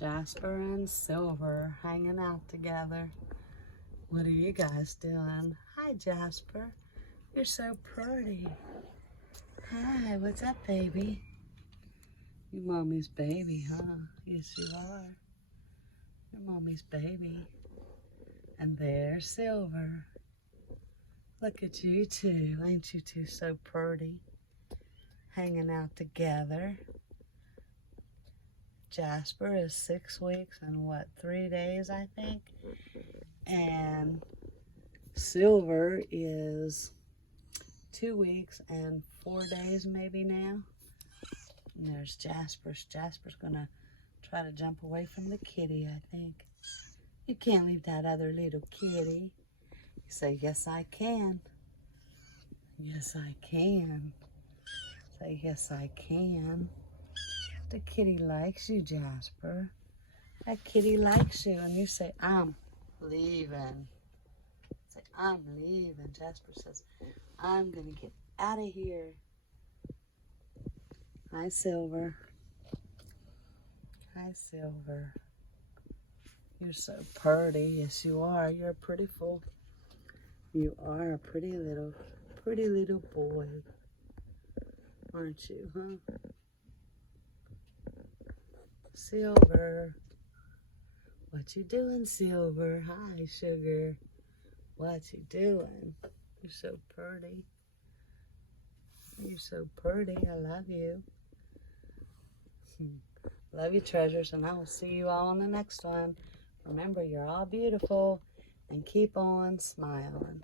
Jasper and Silver hanging out together. What are you guys doing? Hi, Jasper. You're so pretty. Hi, what's up, baby? You mommy's baby, huh? Yes, you are. You're mommy's baby. And there's Silver. Look at you two. Ain't you two so pretty? Hanging out together. Jasper is 6 weeks and what, 3 days, I think? And Silver is 2 weeks and 4 days maybe now. And there's Jasper. Jasper's gonna try to jump away from the kitty, I think. You can't leave that other little kitty. You say, yes, I can. Yes, I can. Say, yes, I can. The kitty likes you, Jasper. That kitty likes you. And you say, I'm leaving. Say, I'm leaving. Jasper says, I'm going to get out of here. Hi, Silver. Hi, Silver. You're so pretty. Yes, you are. You're a pretty fool. You are a pretty little boy. Aren't you, huh? Silver. What you doing, Silver? Hi, sugar. What you doing? You're so pretty. You're so pretty. I love you. Love you, treasures, and I will see you all on the next one. Remember, you're all beautiful, and keep on smiling.